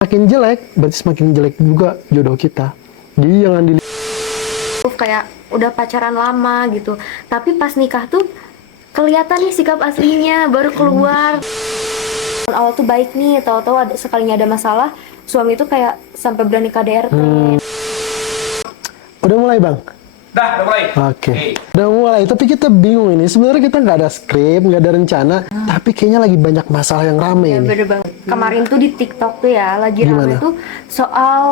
Makin jelek, berarti semakin jelek juga jodoh kita. Jadi jangan dilihat kayak udah pacaran lama gitu, tapi pas nikah tuh kelihatan nih sikap aslinya baru keluar. Awal tuh baik nih, tahu-tahu ada sekalinya ada masalah, suami tuh kayak sampai berani KDRT. Udah mulai bang? Udah mulai. Oke. Udah mulai, tapi kita bingung ini. Sebenarnya kita nggak ada skrip, nggak ada rencana, tapi kayaknya lagi banyak masalah yang rame Ya ini. bener banget. Kemarin tuh di TikTok tuh ya lagi Gimana? rame tuh soal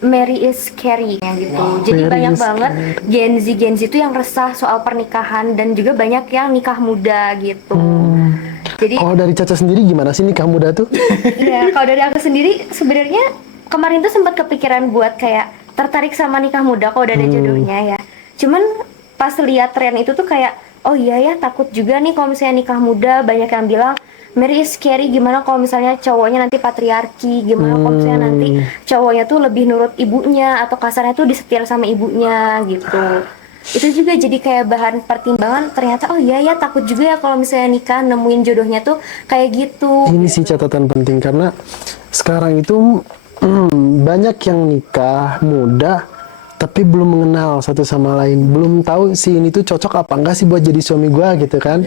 Mary is Carey ya gitu. Jadi Mary banyak is banget Gen Z tuh yang resah soal pernikahan dan juga banyak yang nikah muda gitu. Jadi Kalau dari Caca sendiri gimana sih nikah muda tuh? iya, kalau dari aku sendiri sebenarnya kemarin tuh sempat kepikiran buat kayak tertarik sama nikah muda kalau udah ada jodohnya ya. Cuman pas lihat tren itu tuh kayak oh iya ya takut juga nih kalau misalnya nikah muda, banyak yang bilang Mary is scary, gimana kalau misalnya cowoknya nanti patriarki, gimana kalau misalnya nanti cowoknya tuh lebih nurut ibunya atau kasarnya tuh disetir sama ibunya gitu. Itu juga jadi kayak bahan pertimbangan, ternyata oh iya ya takut juga ya kalau misalnya nikah nemuin jodohnya tuh kayak gitu. Ini sih catatan penting karena sekarang itu banyak yang nikah muda tapi belum mengenal satu sama lain, belum tahu si ini tuh cocok apa enggak sih buat jadi suami gua gitu kan.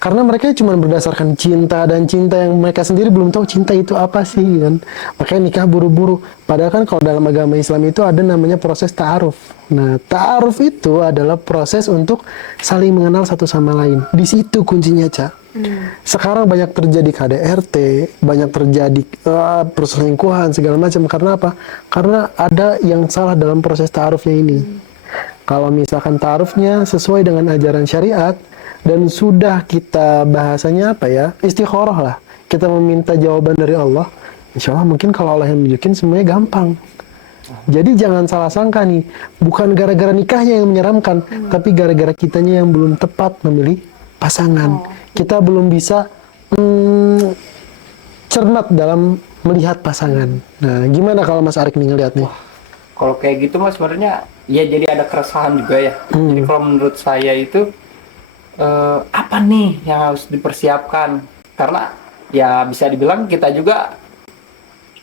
Karena mereka cuma berdasarkan cinta, dan cinta yang mereka sendiri belum tahu cinta itu apa sih kan. Makanya nikah buru-buru. Padahal kan kalau dalam agama Islam itu ada namanya proses ta'aruf. Nah, ta'aruf itu adalah proses untuk saling mengenal satu sama lain. Di situ kuncinya, Ca. Sekarang banyak terjadi KDRT, banyak terjadi perselingkuhan segala macam. Karena apa? Karena ada yang salah dalam proses ta'arufnya ini. Kalau misalkan ta'arufnya sesuai dengan ajaran syariat, dan sudah kita bahasanya apa ya, istikharah lah, kita meminta jawaban dari Allah, insya Allah mungkin kalau Allah yang nunjukin semuanya gampang. Jadi jangan salah sangka nih, bukan gara-gara nikahnya yang menyeramkan, tapi gara-gara kitanya yang belum tepat memilih pasangan. Kita belum bisa cermat dalam melihat pasangan. Nah, gimana kalau Mas Arik nih ngeliat nih? Kalau kayak gitu mas sebenarnya ya jadi ada keresahan juga ya. Jadi kalau menurut saya itu apa nih yang harus dipersiapkan? Karena ya bisa dibilang kita juga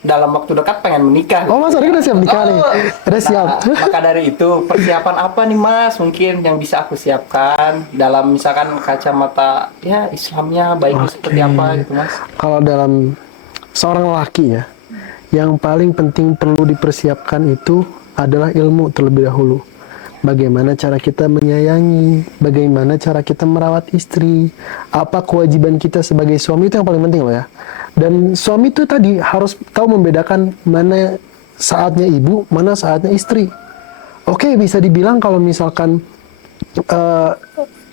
dalam waktu dekat pengen menikah. Oh, Mas Arik udah siap nikah nih? Udah siap? Maka dari itu persiapan apa nih mas mungkin yang bisa aku siapkan dalam misalkan kacamata ya Islamnya baiknya seperti apa gitu mas? Kalau dalam seorang laki ya, yang paling penting perlu dipersiapkan itu adalah ilmu terlebih dahulu. Bagaimana cara kita menyayangi, bagaimana cara kita merawat istri, apa kewajiban kita sebagai suami, itu yang paling penting loh ya. Dan suami itu tadi harus tahu membedakan mana saatnya ibu, mana saatnya istri. Oke, bisa dibilang kalau misalkan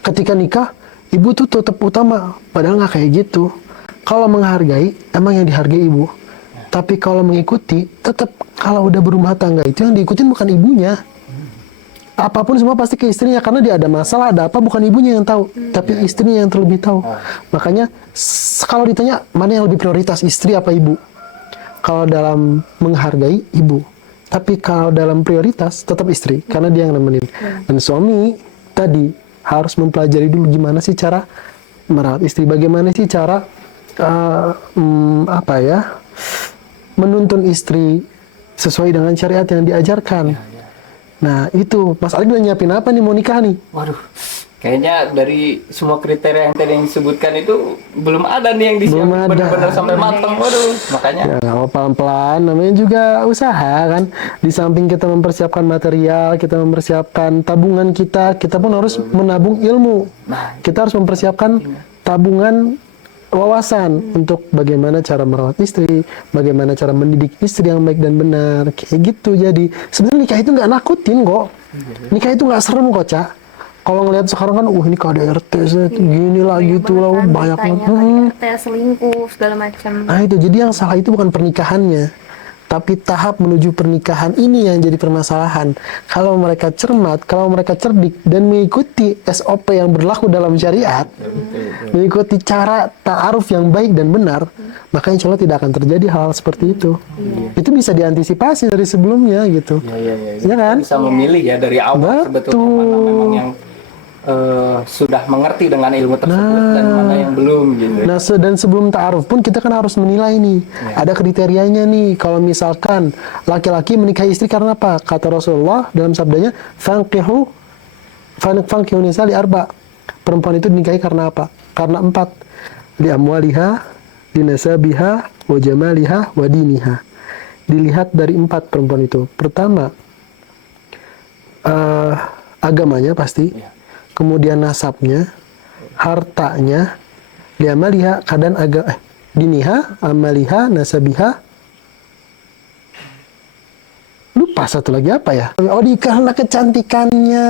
ketika nikah, ibu tuh tetap utama, padahal nggak kayak gitu. Kalau menghargai, emang yang dihargai ibu. Tapi kalau mengikuti, tetap kalau udah berumah tangga itu yang diikutin bukan ibunya. Apapun semua pasti ke istrinya, karena dia ada masalah, ada apa, bukan ibunya yang tahu, tapi istrinya yang terlebih tahu. Makanya kalau ditanya mana yang lebih prioritas, istri apa ibu? Kalau dalam menghargai, ibu. Tapi kalau dalam prioritas, tetap istri, karena dia yang nemenin. Dan suami tadi harus mempelajari dulu gimana sih cara merawat istri, bagaimana sih cara menuntun istri sesuai dengan syariat yang diajarkan. Nah itu, Mas Arik udah nyiapin apa nih mau nikah nih? Waduh, kayaknya dari semua kriteria yang tadi yang disebutkan itu belum ada nih yang Belum disiapin ada. benar-benar sampai matang. Waduh, makanya Ya nggak apa pelan-pelan, namanya juga usaha kan. Di samping kita mempersiapkan material, kita mempersiapkan tabungan kita pun harus menabung ilmu. Kita harus mempersiapkan tabungan wawasan untuk bagaimana cara merawat istri, bagaimana cara mendidik istri yang baik dan benar, kayak gitu. Jadi sebenarnya nikah itu nggak nakutin kok, nikah itu nggak serem kok, Cak. Kalau ngelihat sekarang kan, ini KDRT, gini lah gitu lah, banyak banget. KDRT, selingkuh segala macam. Nah itu, jadi yang salah itu bukan pernikahannya, tapi tahap menuju pernikahan ini yang jadi permasalahan. Kalau mereka cermat, kalau mereka cerdik dan mengikuti SOP yang berlaku dalam syariat, mengikuti cara ta'aruf yang baik dan benar, maka insya Allah tidak akan terjadi hal seperti itu. Itu bisa diantisipasi dari sebelumnya gitu. Ya kan? bisa memilih ya dari awal sebetulnya mana memang yang sudah mengerti dengan ilmu tersebut dan mana yang belum gitu. Nah, dan sebelum ta'aruf pun kita kan harus menilai nih. Ada kriterianya nih. Kalau misalkan laki-laki menikahi istri karena apa? Kata Rasulullah dalam sabdanya, fankihu nisa li arba. Perempuan itu dinikahi karena apa? Karena 4. Li amwaliha, li nasabiha, wa jamaliha, wa diniha. Dilihat dari 4 perempuan itu. Pertama, agamanya pasti. Kemudian nasabnya, hartanya, li amaliha, diniha, amaliha, nasabiha. Lupa satu lagi apa ya? Oh, karena kecantikannya.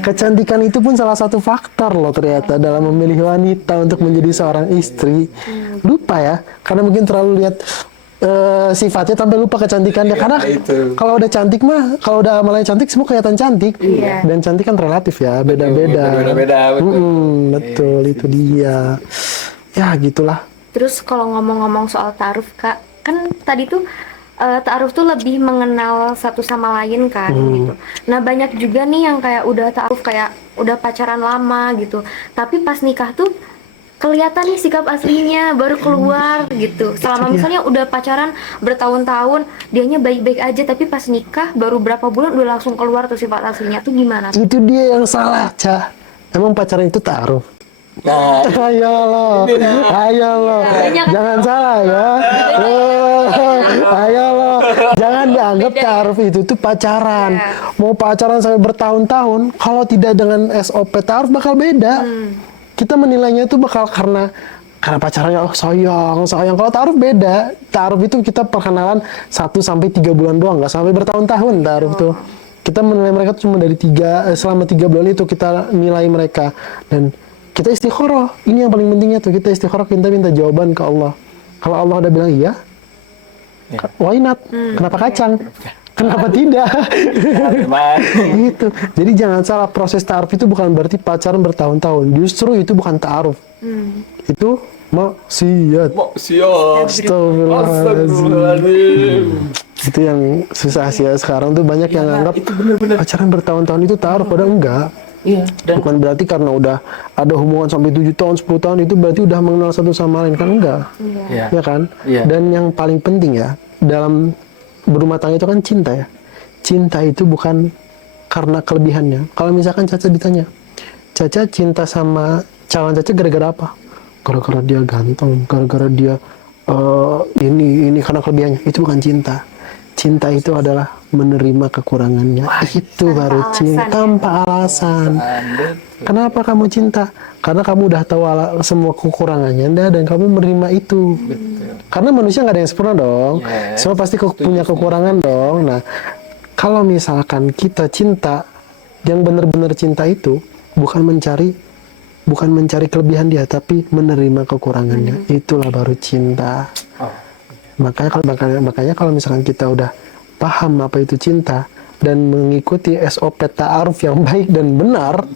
Kecantikan itu pun salah satu faktor loh ternyata dalam memilih wanita untuk menjadi seorang istri. Lupa ya, karena mungkin terlalu lihat sifatnya sampai lupa kecantikannya. Karena kalau udah cantik mah, kalau udah amalnya cantik semua kelihatan cantik. Dan cantik kan relatif ya, beda-beda. Betul, itu dia. Ya gitulah. Terus kalau ngomong-ngomong soal ta'aruf Kak, kan tadi tuh ta'aruf tuh lebih mengenal satu sama lain kan gitu. Nah banyak juga nih yang kayak udah ta'aruf kayak udah pacaran lama gitu, tapi pas nikah tuh kelihatan nih sikap aslinya baru keluar gitu. Selama misalnya udah pacaran bertahun-tahun dianya baik-baik aja, tapi pas nikah baru berapa bulan udah langsung keluar tuh sifat aslinya tuh gimana? Itu dia yang salah, Cah. Emang pacaran itu ta'aruf? Nah, Ayo lo, jangan salah ya. Ayo lo, jangan dianggap ta'aruf itu tuh pacaran. Mau pacaran sampai bertahun-tahun, kalau tidak dengan SOP ta'aruf bakal beda. Kita menilainya itu bakal karena pacarannya sayang. Kalau ta'aruf beda. Ta'aruf itu kita perkenalan 1-3 bulan doang, nggak sampai bertahun-tahun ta'aruf tuh. Kita menilai mereka tuh cuma dari selama 3 bulan itu kita nilai mereka, dan kita istikharah. Ini yang paling pentingnya tuh, kita istikharah, kita minta jawaban ke Allah. Kalau Allah udah bilang iya, why not? Kenapa kacang? Kenapa tidak? Gitu. Jadi jangan salah, proses ta'aruf itu bukan berarti pacaran bertahun-tahun. Justru itu bukan ta'aruf. Itu maksiat. Astagfirullahaladzim. Itu yang susah sih ya. Sekarang tuh banyak yang anggap pacaran bertahun-tahun itu ta'aruf, padahal enggak. Bukan berarti karena udah ada hubungan sampai 7 tahun, 10 tahun itu berarti udah mengenal satu sama lain, kan enggak. Ya kan? Dan yang paling penting ya, dalam berumah tangga itu kan cinta ya. Cinta itu bukan karena kelebihannya. Kalau misalkan Caca ditanya, Caca cinta sama calon Caca gara-gara apa? Gara-gara dia ganteng, gara-gara dia ini karena kelebihannya. Itu bukan cinta. Cinta itu adalah menerima kekurangannya. Itu baru cinta, tanpa alasan. Kenapa kamu cinta? Karena kamu udah tahu semua kekurangannya dan kamu menerima itu. Karena manusia nggak ada yang sempurna dong. Semua pasti punya kekurangan dong. Nah, kalau misalkan kita cinta, yang benar-benar cinta itu bukan mencari kelebihan dia, tapi menerima kekurangannya. Itulah baru cinta. Makanya kalau misalkan kita udah paham apa itu cinta dan mengikuti SOP ta'aruf yang baik dan benar,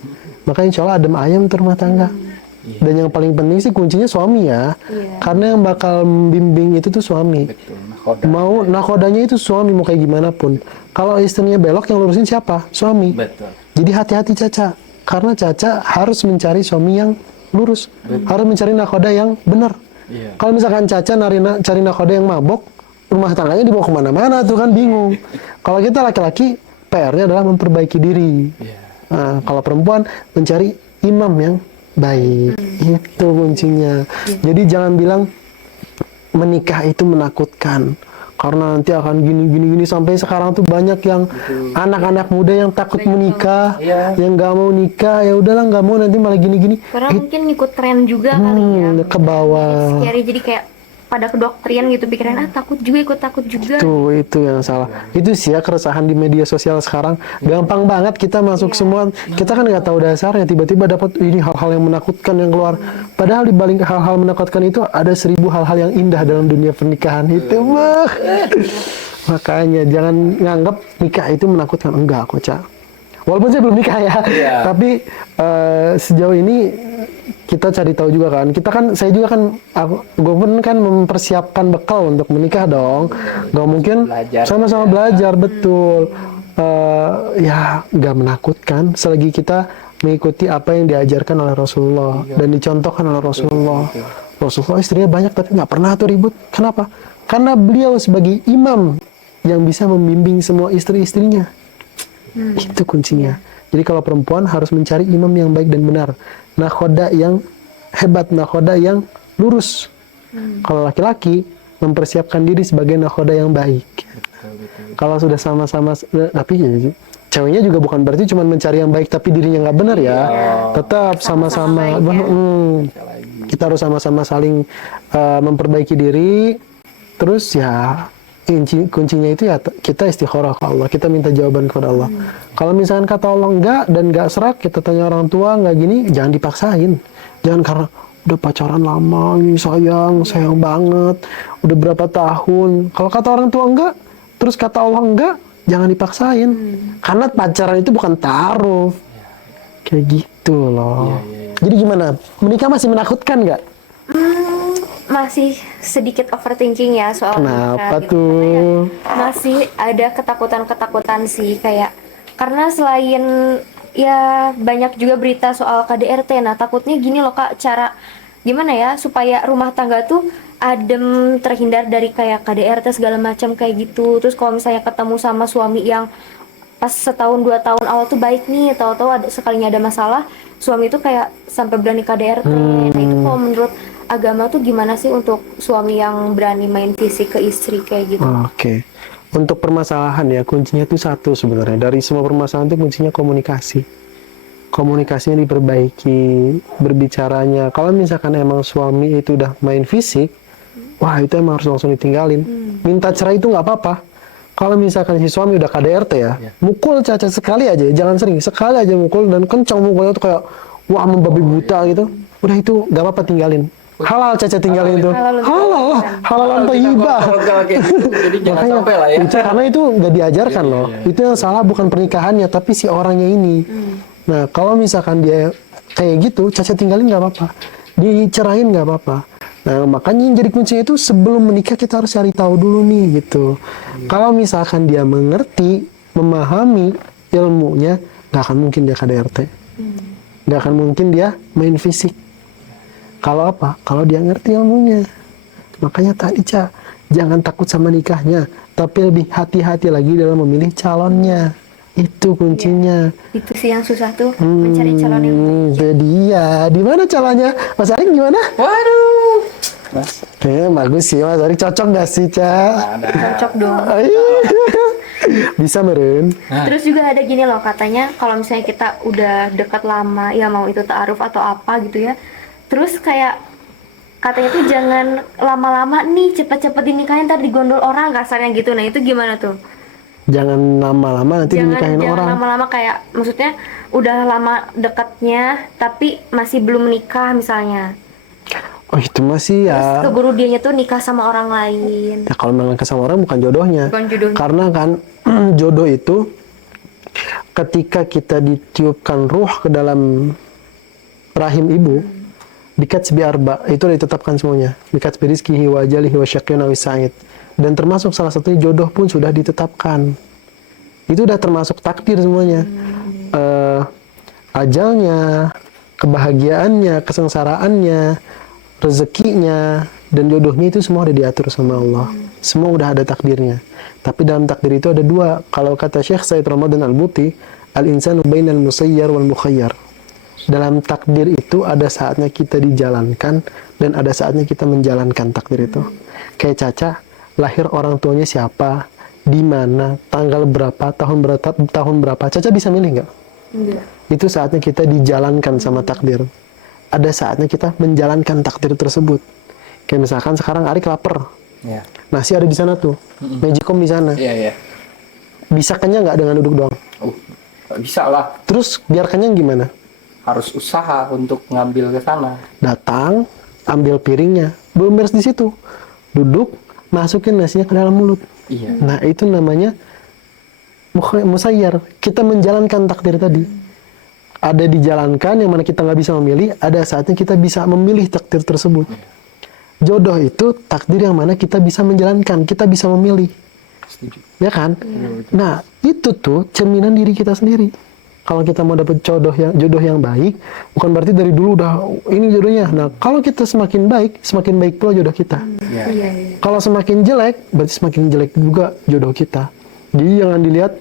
maka insya Allah adem ayam tuh rumah tangga. Dan yang paling penting sih kuncinya suami ya. Karena yang bakal membimbing itu tuh suami. Mau nakodanya itu suami, mau kayak gimana pun. Kalau istrinya belok, yang lurusin siapa? Suami. Jadi hati-hati Caca. Karena Caca harus mencari suami yang lurus. Harus mencari nakoda yang benar. Kalau misalkan Caca cari nakoda yang mabok, rumah tangganya dibawa kemana-mana tuh kan bingung. Kalau kita laki-laki, PR-nya adalah memperbaiki diri. Nah, kalau perempuan mencari imam yang baik. Itu kuncinya. Jadi jangan bilang menikah itu menakutkan. Karena nanti akan gini sampai sekarang tuh banyak yang anak-anak muda yang takut menikah, yang nggak mau nikah, ya udahlah nggak mau nanti malah gini. Karena mungkin ikut tren juga kali ya. Ke bawah. Jadi kayak pada kedoktrian gitu, pikiran takut juga. Itu yang salah. Itu sih ya keresahan di media sosial sekarang. Gampang banget kita masuk semua. Kita kan nggak tahu dasarnya, tiba-tiba dapat ini hal-hal yang menakutkan yang keluar. Padahal di balik hal-hal menakutkan itu ada 1000 hal-hal yang indah dalam dunia pernikahan itu. Makanya jangan nganggap nikah itu menakutkan. Enggak kok, Cak. Walaupun saya belum nikah ya, tapi sejauh ini kita cari tahu juga kan. Saya juga kan, gue pun kan mempersiapkan bekal untuk menikah dong. Gak mungkin sama-sama belajar, betul. Ya, gak menakutkan selagi kita mengikuti apa yang diajarkan oleh Rasulullah dan dicontohkan oleh Rasulullah. Rasulullah istrinya banyak tapi nggak pernah tuh ribut. Kenapa? Karena beliau sebagai imam yang bisa membimbing semua istri-istrinya. Itu kuncinya. Jadi kalau perempuan harus mencari imam yang baik dan benar, nakhoda yang hebat, nakhoda yang lurus. Kalau laki-laki mempersiapkan diri sebagai nakhoda yang baik. Kalau sudah sama-sama, tapi ya, ceweknya juga bukan berarti cuma mencari yang baik tapi dirinya nggak benar ya. Tetap sama-sama. Kita harus sama-sama saling memperbaiki diri. Terus ya kuncinya itu ya kita istikharah ke Allah. Kita minta jawaban kepada Allah. Kalau misalkan kata Allah enggak dan enggak serak, kita tanya orang tua enggak gini, jangan dipaksain. Jangan karena udah pacaran lama, ini sayang banget, udah berapa tahun. Kalau kata orang tua enggak, terus kata Allah enggak, jangan dipaksain. Karena pacaran itu bukan taruh. Kayak gitu loh. Jadi gimana? Menikah masih menakutkan nggak? Masih sedikit overthinking ya soal Kenapa nikah gitu. tuh? Karena ya masih ada ketakutan-ketakutan sih, kayak karena selain ya banyak juga berita soal KDRT. Nah, takutnya gini loh Kak, cara gimana ya supaya rumah tangga tuh adem, terhindar dari kayak KDRT segala macam kayak gitu. Terus kalau misalnya ketemu sama suami yang pas setahun 2 tahun awal tuh baik nih, tahu-tahu ada sekalinya ada masalah, suami itu kayak sampai berani KDRT. Nah, itu kalau menurut agama tuh gimana sih untuk suami yang berani main fisik ke istri kayak gitu? Oke. Untuk permasalahan ya, kuncinya itu satu sebenarnya. Dari semua permasalahan itu kuncinya komunikasi. Komunikasinya diperbaiki, berbicaranya. Kalau misalkan emang suami itu udah main fisik, wah itu emang harus langsung ditinggalin. Minta cerai itu nggak apa-apa. Kalau misalkan si suami udah KDRT ya, mukul Caca sekali aja, jangan sering, sekali aja mukul dan kencang mukulnya tuh kayak wah membabi buta gitu. Udah itu nggak apa-apa tinggalin. Halal Caca tinggalin itu. Halal thayyibah. Jadi jangan sampai lah ya. Itu karena itu nggak diajarkan loh. Itu yang salah bukan pernikahannya tapi si orangnya ini. Nah kalau misalkan dia kayak gitu, Caca tinggalin nggak apa-apa, dicerahin nggak apa-apa. Nah makanya yang jadi kuncinya itu sebelum menikah kita harus cari tahu dulu nih gitu. Kalau misalkan dia mengerti, memahami ilmunya, nggak akan mungkin dia KDRT, nggak akan mungkin dia main fisik. Kalau apa? Kalau dia ngerti ilmunya. Makanya tadi jangan takut sama nikahnya, tapi lebih hati-hati lagi dalam memilih calonnya. Itu kuncinya. Itu sih yang susah tuh, mencari calon yang Itu dia. Di mana calonnya? Mas Arik gimana? Waduh. Mas, Bagus sih Mas Arik. Cocok nggak sih, Ca? cocok dong. Bisa meren. Terus juga ada gini loh, katanya kalau misalnya kita udah dekat lama, ya mau itu ta'aruf atau apa gitu ya, terus kayak katanya tuh jangan lama-lama nih, cepet-cepet dinikahin ntar digondol orang kasarnya gitu. Nah itu gimana tuh? Jangan lama-lama nanti dinikahin Jangan orang. lama-lama, kayak maksudnya udah lama dekatnya tapi masih belum nikah misalnya. Oh itu masih ya. Terus keburu dianya tuh nikah sama orang lain. Ya kalau memang sama orang bukan jodohnya. Bukan jodohnya. Karena kan jodoh itu ketika kita ditiupkan ruh ke dalam rahim ibu, bikat biarba, itu udah ditetapkan semuanya. Bikat birizkihi wa ajalihi wa syaqiyyun aw sa'id. Dan termasuk salah satunya jodoh pun sudah ditetapkan. Itu udah termasuk takdir semuanya. Ajalnya, kebahagiaannya, kesengsaraannya, rezekinya, dan jodohnya itu semua udah diatur sama Allah. Semua udah ada takdirnya. Tapi dalam takdir itu ada dua. Kalau kata Syekh Said Ramadan Al-Buti, al-insanu bainal musayyar wal mukhayyar. Dalam takdir itu ada saatnya kita dijalankan dan ada saatnya kita menjalankan takdir itu. Kayak Caca, lahir orang tuanya siapa, di mana, tanggal berapa, tahun berapa. Caca bisa milih nggak? Enggak. Itu saatnya kita dijalankan sama takdir. Ada saatnya kita menjalankan takdir tersebut. Kayak misalkan sekarang Arik lapar, ya. nasi ada di sana tuh, Magicom di sana. Iya, iya. Bisa kenyang nggak dengan duduk doang? Bisa lah. Terus biar kenyang gimana? Harus usaha untuk ngambil ke sana. Datang, ambil piringnya, belum beres di situ, duduk, masukin nasinya ke dalam mulut. Iya. Nah itu namanya musayyar. Kita menjalankan takdir tadi. Ada dijalankan yang mana kita nggak bisa memilih, ada saatnya kita bisa memilih takdir tersebut. Jodoh itu takdir yang mana kita bisa menjalankan, kita bisa memilih. Setuju. Ya kan? Nah itu tuh cerminan diri kita sendiri. kalau kita mau dapat jodoh yang baik, bukan berarti dari dulu udah ini jodohnya. Nah, kalau kita semakin baik pula jodoh kita. Iya, iya. Kalau semakin jelek, berarti semakin jelek juga jodoh kita. Jadi jangan dilihat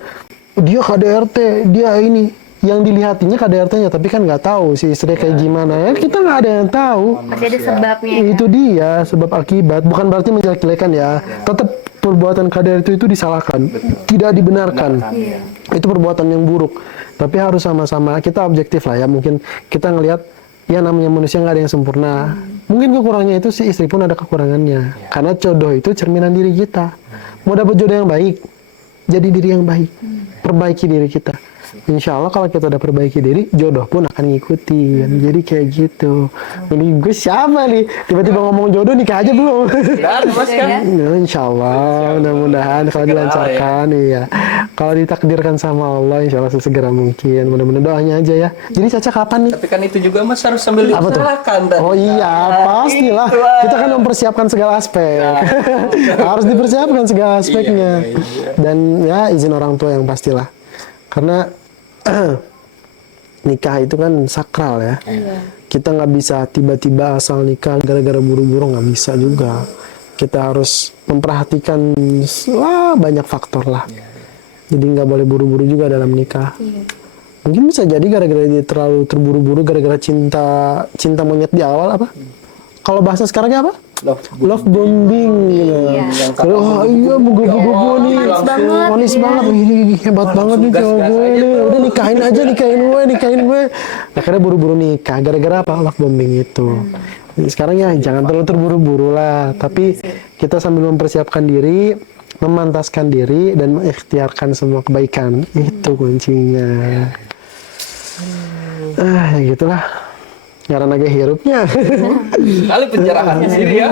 dia KDRT, dia ini. Yang dilihatinya KDRT-nya, tapi kan nggak tahu si istri kayak gimana. Ya kita nggak ada yang tahu. Masih ada sebabnya ya. Itu dia sebab akibat. Bukan berarti menjelek-jelekan ya. Tetap perbuatan KDRT itu disalahkan, tidak dibenarkan. Iya. Itu perbuatan yang buruk. Tapi harus sama-sama kita objektif lah ya. Mungkin kita ngelihat ya namanya manusia nggak ada yang sempurna. Mungkin kekurangannya itu si istri pun ada kekurangannya. Karena jodoh itu cerminan diri kita. Mau dapat jodoh yang baik, jadi diri yang baik. Perbaiki diri kita. Insya Allah kalau kita udah perbaiki diri, jodoh pun akan ngikutin. Jadi kayak gitu. Ini gue siapa nih? Tiba-tiba ngomong jodoh nikah aja belum? Dan mas kan Ya, insya Allah, mudah-mudahan kalau dilancarkan, iya. Kalau ditakdirkan sama Allah, insya Allah sesegera mungkin. Mudah-mudahan doanya aja ya. Jadi Caca kapan nih? tapi kan itu juga mas harus sambil Apa tuh? diusahakan tadi. Oh iya, pastilah. Itu, ah. Kita kan mempersiapkan segala aspek. Harus dipersiapkan segala aspeknya. Iya. Dan ya izin orang tua yang pastilah. Karena nikah itu kan sakral ya. Kita nggak bisa tiba-tiba asal nikah gara-gara buru-buru, nggak bisa juga. Kita harus memperhatikan banyak faktor lah. Jadi nggak boleh buru-buru juga dalam nikah. Mungkin bisa jadi gara-gara dia terlalu terburu-buru, gara-gara cinta monyet di awal apa? Kalau bahasa sekarangnya apa? Love bombing gitu. Iya. Oh iya, buku-buku nih. Manis banget. Ini hebat banget nih cowok gue nih. Udah nikahin gue. Akhirnya buru-buru nikah. Gara-gara apa? Love bombing itu. Sekarang ya jangan terlalu terburu-buru lah. Tapi kita sambil mempersiapkan diri, memantaskan diri, dan mengikhtiarkan semua kebaikan. Itu kuncinya. Ya gitulah. Karena naga hirupnya. Kali pencerahannya sih ya.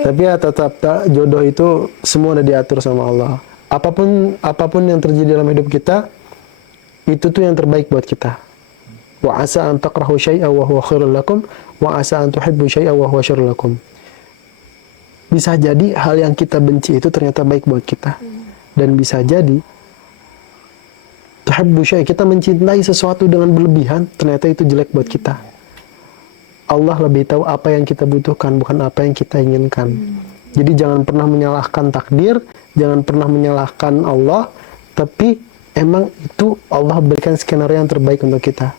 Tapi ya tetap jodoh itu semua udah diatur sama Allah. Apapun yang terjadi dalam hidup kita, itu tuh yang terbaik buat kita. Wa asa an takrahu syai'an wa huwa khairul lakum wa asa an tuhibbu syai'an wa huwa syarrul lakum. Bisa jadi hal yang kita benci itu ternyata baik buat kita. Dan bisa jadi tuhibbu syai'an, kita mencintai sesuatu dengan berlebihan, ternyata itu jelek buat kita. Allah lebih tahu apa yang kita butuhkan, bukan apa yang kita inginkan. Jadi jangan pernah menyalahkan takdir, jangan pernah menyalahkan Allah, tapi emang itu Allah berikan skenario yang terbaik untuk kita.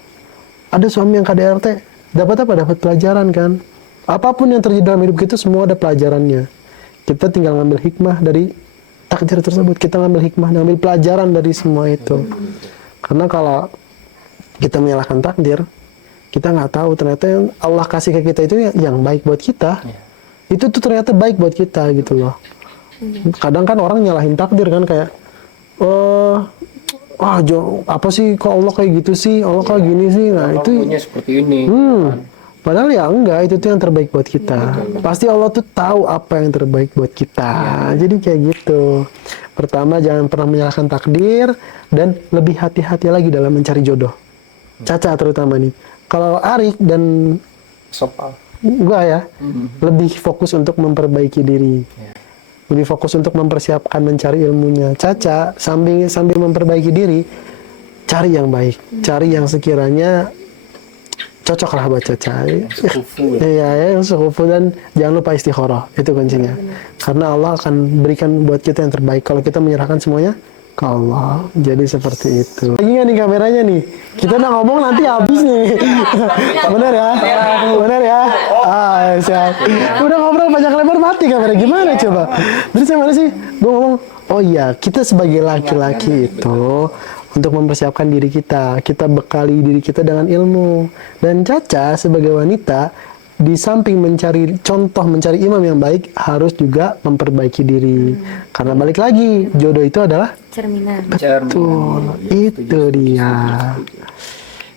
Ada suami yang KDRT, dapat apa? Dapat pelajaran kan? Apapun yang terjadi dalam hidup kita semua ada pelajarannya. Kita tinggal ngambil hikmah dari takdir tersebut, kita ngambil hikmah, ngambil pelajaran dari semua itu. Karena kalau kita menyalahkan takdir, kita nggak tahu ternyata yang Allah kasih ke kita itu yang baik buat kita. Itu tuh ternyata baik buat kita gitu loh. Kadang kan orang nyalahin takdir kan kayak, apa sih kok Allah kayak gitu sih, Allah kayak gini sih. Nah Allah itu punya seperti ini. padahal ya enggak, itu tuh yang terbaik buat kita. Pasti Allah tuh tahu apa yang terbaik buat kita. Jadi kayak gitu. Pertama, jangan pernah menyalahkan takdir, dan lebih hati-hati lagi dalam mencari jodoh. Caca terutama nih. Kalau Arik dan Sopal. gua ya, lebih fokus untuk memperbaiki diri. Lebih fokus untuk mempersiapkan mencari ilmunya. Caca sambil memperbaiki diri, cari yang baik, cari yang sekiranya cocok lah buat Caca. Sekufu Iya, yang sekufu, dan jangan lupa istikharah, itu kuncinya. Karena Allah akan berikan buat kita yang terbaik kalau kita menyerahkan semuanya ke Allah. Jadi seperti itu. Lagi nggak nih kameranya nih? Kita udah ngomong nanti habis nih. Bener ya? Bener ya? Siap. Udah ngobrol panjang lebar mati kamera. Gimana coba? Terus yang mana sih? Gue ngomong, oh iya, kita sebagai laki-laki itu untuk mempersiapkan diri kita bekali diri kita dengan ilmu. Dan Caca sebagai wanita, di samping mencari imam yang baik, harus juga memperbaiki diri. Karena balik lagi, jodoh itu adalah Cerminan. betul. Itu dia.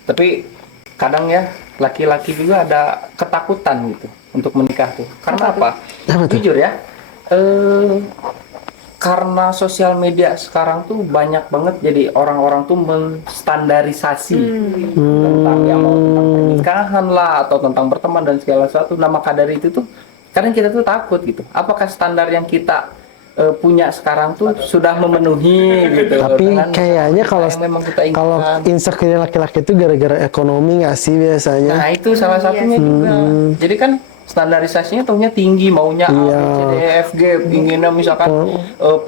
Tapi kadang ya laki-laki juga ada ketakutan gitu untuk menikah tuh. Karena apa? Apa tuh? Jujur ya, karena sosial media sekarang tuh banyak banget, jadi orang-orang tuh menstandarisasi tentang yang mau tentang pernikahan lah atau tentang berteman dan segala sesuatu. Nah maka dari itu tuh kadang kita tuh takut gitu. Apakah standar yang kita punya sekarang tuh sudah memenuhi gitu. Tapi Dengan kayaknya kalau yang memang kita kalau inginkan. insecure laki-laki itu gara-gara ekonomi nggak sih biasanya? Nah itu salah satunya juga. Jadi kan standarisasinya taunya tinggi, maunya A, B, C, D, E, F, G, inginnya misalkan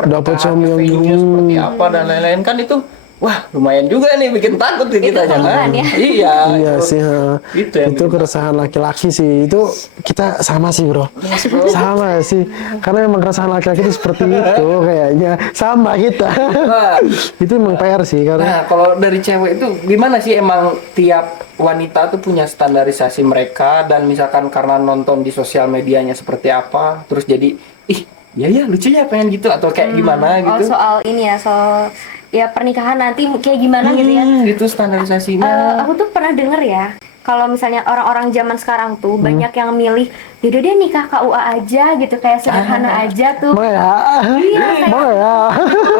Dapat suami yang value-nya gini. seperti apa dan lain-lain kan itu. Wah lumayan juga nih bikin takut nih kita keluhan ya. Iya. Iya itu. sih, Itu yang itu keresahan laki-laki sih. Itu kita sama sih bro, sama sih. Karena emang keresahan laki-laki itu seperti itu kayaknya. Sama kita. Nah, Itu emang PR sih karena Nah, kalau dari cewek itu gimana sih emang tiap wanita tuh punya standarisasi mereka dan misalkan karena nonton di sosial medianya seperti apa, terus jadi ya lucunya pengen gitu atau kayak gimana Oh, gitu. soal ini ya, soal ya pernikahan nanti kayak gimana gitu ya. Gitu standarisasinya. Aku tuh pernah denger ya, kalau misalnya orang-orang zaman sekarang tuh banyak yang milih, yaudah deh nikah KUA aja gitu, kayak sederhana aja tuh. mau ya, Iya, mau ya.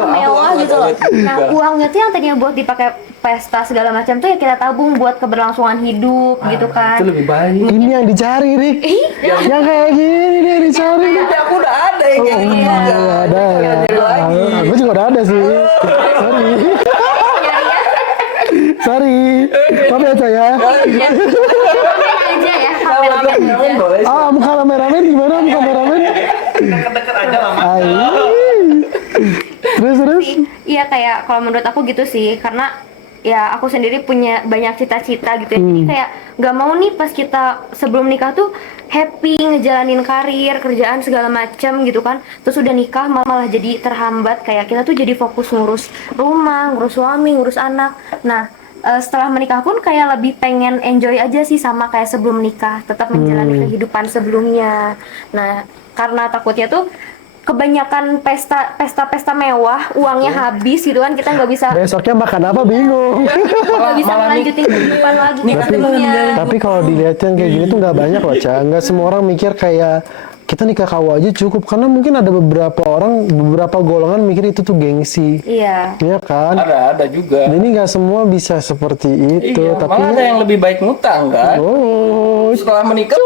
mewah gitu loh. Nah, uangnya tuh yang tadinya buat dipakai pesta segala macam tuh ya kita tabung buat keberlangsungan hidup gitu kan. Itu lebih baik. Ini yang dicari Rik, yang kayak gini nih yang dicari. Tapi aku udah ada yang kayak gitu juga. Nggak ada ya. Jadi lagi. Aku juga udah ada sih. Sorry. Sorry. Maaf ya Cak ya. Kameramen aja ya, kameramen aja. Boleh. Muka kameramen gimana muka kameramen? Deket-deket aja lah. Ai. Terus. Iya, kayak kalau menurut aku gitu sih, karena ya aku sendiri punya banyak cita-cita gitu ya. Jadi kayak nggak mau nih pas kita sebelum nikah tuh happy ngejalanin karir, kerjaan segala macam gitu kan. Terus udah nikah malah jadi terhambat, kayak kita tuh jadi fokus ngurus rumah, ngurus suami, ngurus anak. Nah, setelah menikah pun kayak lebih pengen enjoy aja sih sama kayak sebelum nikah, tetap menjalani kehidupan sebelumnya. Nah, karena takutnya tuh kebanyakan pesta mewah, uangnya habis gitu kan, kita nggak bisa Besoknya makan apa bingung. malah melanjutin kehidupan lagi nikah sebelumnya. Tapi kalau dilihatin kayak gini tuh nggak banyak loh Ca. Nggak semua orang mikir kayak kita nikah KUA aja cukup, karena mungkin ada beberapa golongan mikir itu tuh gengsi. Iya. Iya kan? Ada juga. Ini nggak semua bisa seperti itu, Iya, tapi malah ada yang lebih baik ngutang kan. oh, Setelah menikah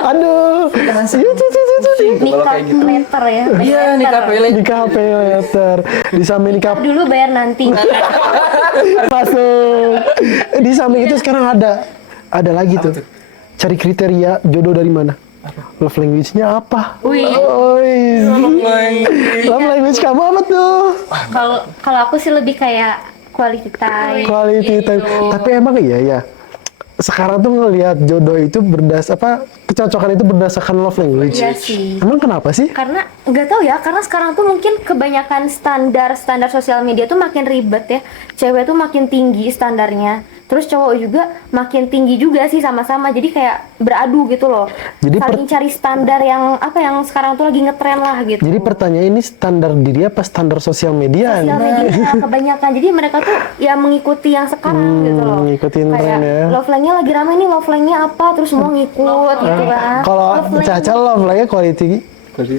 aduh, itu kalau Nikah kayak gitu. later ya. Iya, nikah pay later. nikah pay later, di samping nikah Dulu bayar nanti. masuk, di samping itu sekarang ada lagi tuh, cari kriteria jodoh dari mana? Love language-nya apa? Wih. Love language kamu apa tuh? Kalau aku sih lebih kayak quality time. Quality time. Tapi emang iya ya. Sekarang tuh ngelihat jodoh itu kecocokan itu berdasarkan love language. Iya sih. Emang kenapa sih? Karena nggak tahu ya, karena sekarang tuh mungkin kebanyakan standar sosial media tuh makin ribet ya. Cewek tuh makin tinggi standarnya, terus cowok juga makin tinggi juga sih sama-sama. Jadi kayak beradu gitu loh. Jadi saling cari standar yang sekarang tuh lagi ngetren lah gitu. Jadi pertanyaan ini standar diri apa standar sosial media? Sosial media kebanyakan. Jadi mereka tuh ya mengikuti yang sekarang gitu loh. ngikutin Kayak tren ya. love line-nya lagi rame nih, love line-nya apa, terus semua ngikut gitu kan. Kalau Love line- Caca love like quality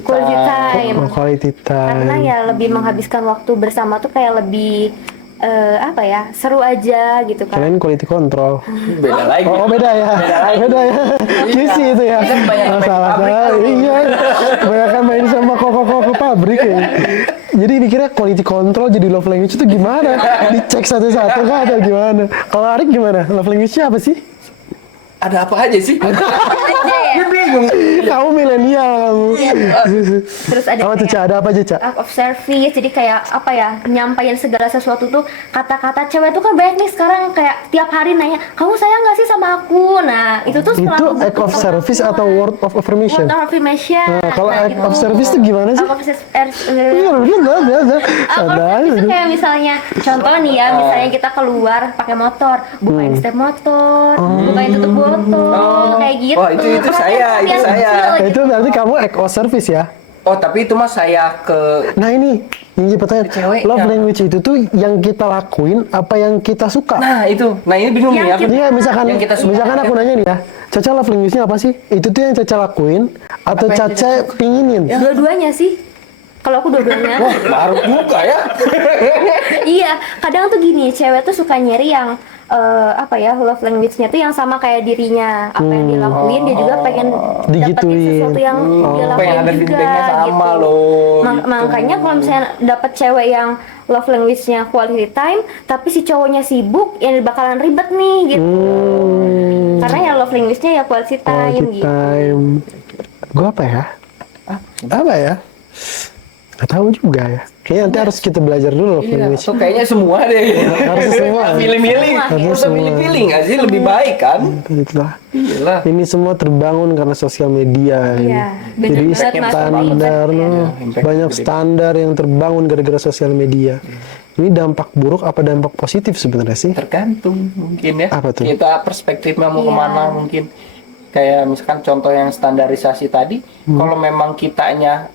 quality time. quality Karena time. ya lebih menghabiskan waktu bersama tuh kayak lebih seru aja gitu kan. Kalian quality control. Beda lagi. Oh beda ya. Beda ya. Gizi itu ya. Kan banyak main Salah pabrik kan. kan. Iya. Banyak main sama koko pabrik ya. Jadi mikirnya quality control jadi love language itu gimana? Dicek satu-satu kah atau gimana? Kalau Arik gimana? Love language-nya apa sih? Ada apa aja sih? Aja ya. Dia bingung. Kamu milenial kamu. Terus ada Apa tuh kayak Ca? Ada apa aja Ca? act of service, jadi kayak apa ya, nyampain segala sesuatu tuh, kata-kata cewek tuh kan banyak nih sekarang, kayak tiap hari nanya, kamu sayang nggak sih sama aku? Nah itu tuh Itu selalu act of butuh service pertemuan. atau word of affirmation? Word of affirmation. Nah, kalau act gitu. of service tuh gimana sih? Act of Iya, biasa. itu kayak misalnya, contoh nih ya, misalnya kita keluar pakai motor, bukain step motor, bukain tutup botol, kayak gitu. Oh, itu saya, itu saya. Itu berarti kamu act of service ya? Oh, tapi itu mah saya ke Nah ini jadi pertanyaan, Cewek, love ya. language itu tuh yang kita lakuin apa yang kita suka? Nah, itu. Nah, ini bingung nih aku. Iya misalkan Yang kita suka. misalkan aku nanya nih ya, Caca love language-nya apa sih? Itu tuh yang Caca lakuin atau Apa yang Caca pinginin? Dua-duanya sih. Kalau aku dua-duanya. Baru buka ya. Iya, kadang tuh gini, cewek tuh suka nyari yang apa ya, love language-nya tuh yang sama kayak dirinya, apa yang dilakuin dia juga pengen dapetin Digituin. sesuatu yang dia Pengen lakuin ada juga feedbacknya sama gitu. loh. Gitu. Makanya kalau misalnya dapet cewek yang love language-nya quality time tapi si cowoknya sibuk, ya bakalan ribet nih gitu. Karena ya love language-nya ya quality time Quality gitu. time. Gue apa ya? Apa ya? Gak tahu juga ya. Kayaknya nanti harus kita belajar dulu love Iya, language. atau kayaknya semua deh. Harus semua. Pilih-pilih. Harus Harus semua. pilih-pilih nggak sih? Lebih baik kan? Itulah. Iyalah. Ini semua terbangun karena sosial media. ini. Iya, bener Jadi banget, Mas. standar, Iya. Impact banyak gede. standar yang terbangun gara-gara sosial media. Ini dampak buruk apa dampak positif sebenarnya sih? Tergantung mungkin ya. Apa tuh? Kita perspektifnya mau Iya. kemana mungkin. Kayak misalkan contoh yang standarisasi tadi, kalau memang kitanya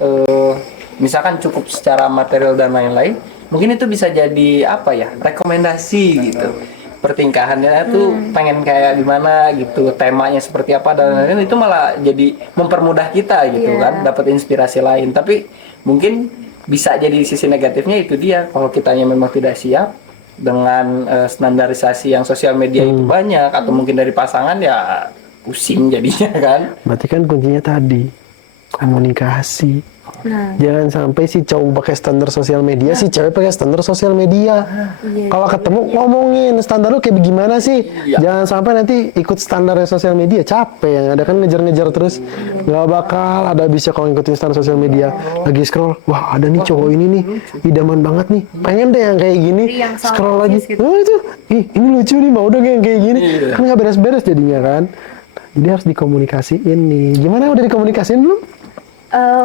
misalkan cukup secara material dan lain-lain, mungkin itu bisa jadi apa ya, rekomendasi gitu. Pertingkahannya tuh pengen kayak gimana gitu, temanya seperti apa dan lain-lain, itu malah jadi mempermudah kita gitu Iya. kan, dapat inspirasi lain. Tapi mungkin bisa jadi sisi negatifnya itu dia, kalau kitanya memang tidak siap dengan standarisasi yang sosial media itu banyak, atau mungkin dari pasangan ya pusing jadinya kan. Berarti kan kuncinya tadi komunikasi. Nah, Jangan sampai si cowok pakai standar sosial media, si cewek pakai standar sosial media. Iya. Kalau ketemu ngomongin standar lu kayak gimana sih? Iya. Jangan sampai nanti ikut standarnya sosial media, capek yang ada kan ngejar-ngejar terus. Nggak bakal ada bisa kalau ngikutin standar sosial media. Lagi scroll, wah ada nih cowok ini nih, idaman banget nih. Pengen deh yang kayak gini. Yang sama Scroll lagi, persis gitu. oh itu, ih ini lucu nih, mau dong yang kayak gini. Iya. Kan nggak beres-beres jadinya kan. Jadi harus dikomunikasiin nih. Gimana udah dikomunikasiin belum?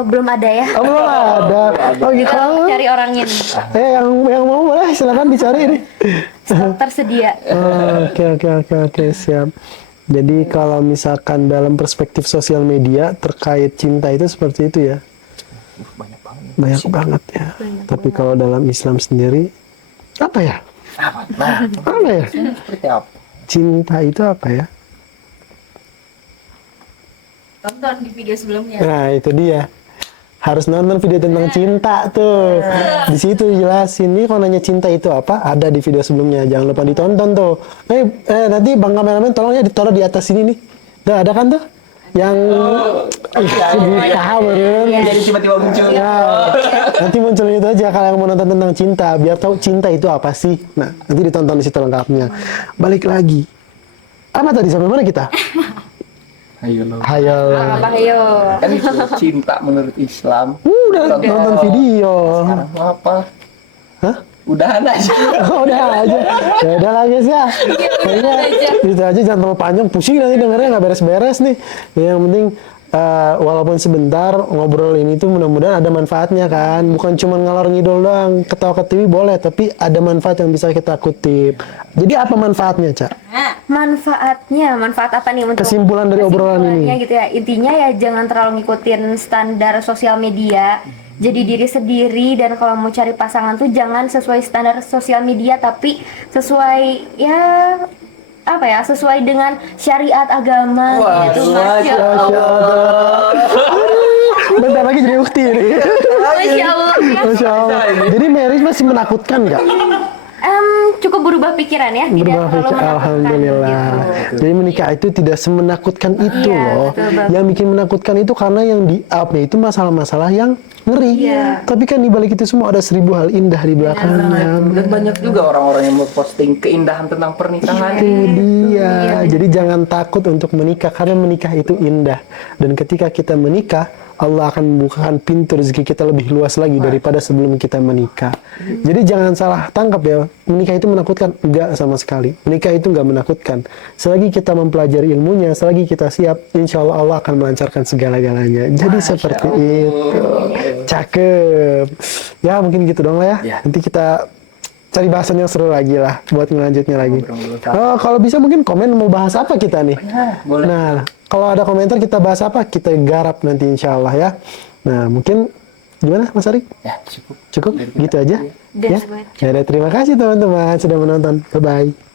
belum ada ya. Oh, belum ada. Oh gitu. Cari orangnya nih. Yang mau boleh silakan dicari nih. Stok tersedia. Oke, siap. Jadi kalau misalkan dalam perspektif sosial media terkait cinta itu seperti itu ya. Banyak banget ya. Tapi kalau dalam Islam sendiri apa ya? Nah, Apa ya? seperti apa? Cinta itu apa ya? Tonton di video sebelumnya. Nah, itu dia. Harus nonton video tentang cinta tuh. Di situ jelasin nih kalau nanya cinta itu apa, ada di video sebelumnya. Jangan lupa ditonton tuh. Nanti Bang kameramen tolong ya ditaruh di atas sini nih. Udah ada kan tuh? Yang tahu Jadi tiba-tiba muncul. nanti muncul itu aja kalau yang mau nonton tentang cinta, biar tahu cinta itu apa sih. Nah, nanti ditonton di situ lengkapnya. Balik lagi. Apa tadi sampai mana kita? Ayo lo. Hayo. Apa ayo? Kan itu cinta menurut Islam. Udah nonton video. Sekarang mau apa? Hah? Udahan aja. Oh, udah aja. Ya udah lah guys ya. Kayaknya itu aja jangan terlalu panjang, pusing nanti dengernya nggak beres-beres nih. Yang penting walaupun sebentar ngobrol ini tuh mudah-mudahan ada manfaatnya kan. Bukan cuma ngalor ngidul doang, ketawa ke TV boleh, tapi ada manfaat yang bisa kita kutip. Jadi apa manfaatnya, Cak? Manfaat apa nih untuk Kesimpulan dari obrolan ini. kesimpulannya gitu ya. Intinya ya jangan terlalu ngikutin standar sosial media. Jadi diri sendiri, dan kalau mau cari pasangan tuh jangan sesuai standar sosial media, tapi sesuai ya apa ya, sesuai dengan syariat agama Wah, gitu. Masya Bentar lagi jadi ukti nih. Masya Allah. Masya Allah. Jadi marriage masih menakutkan nggak? Cukup berubah pikiran ya, tidak Berubah terlalu pikir, menakutkan, alhamdulillah. gitu. Jadi menikah itu tidak semenakutkan itu Iya, loh. betul banget. Yang bikin menakutkan itu karena yang di up-nya itu masalah-masalah yang ngeri. Iya. Tapi kan di balik itu semua ada 1000 hal indah di belakangnya. Dan banyak juga orang-orang yang memposting keindahan tentang pernikahan. Itu dia. Iya. Jadi jangan takut untuk menikah karena menikah itu indah. Dan ketika kita menikah, Allah akan membukakan pintu rezeki kita lebih luas lagi daripada sebelum kita menikah. Jadi jangan salah tangkap ya, menikah itu menakutkan? Enggak sama sekali. Menikah itu enggak menakutkan. Selagi kita mempelajari ilmunya, selagi kita siap, insya Allah Allah akan melancarkan segala-galanya. Jadi seperti itu. Cakep. Ya mungkin gitu dong lah ya. Ya. Nanti kita cari bahasan yang seru lagi lah buat ngelanjutnya lagi. Ngobrol-ngobrol. Oh, kalau bisa mungkin komen mau bahas apa kita nih. Boleh. Nah, kalau ada komentar kita bahas apa, kita garap nanti insya Allah ya. Nah, mungkin gimana Mas Arik? Ya, cukup. Cukup? Gitu aja? Ya? That's what. Ya, terima kasih teman-teman sudah menonton. Bye-bye.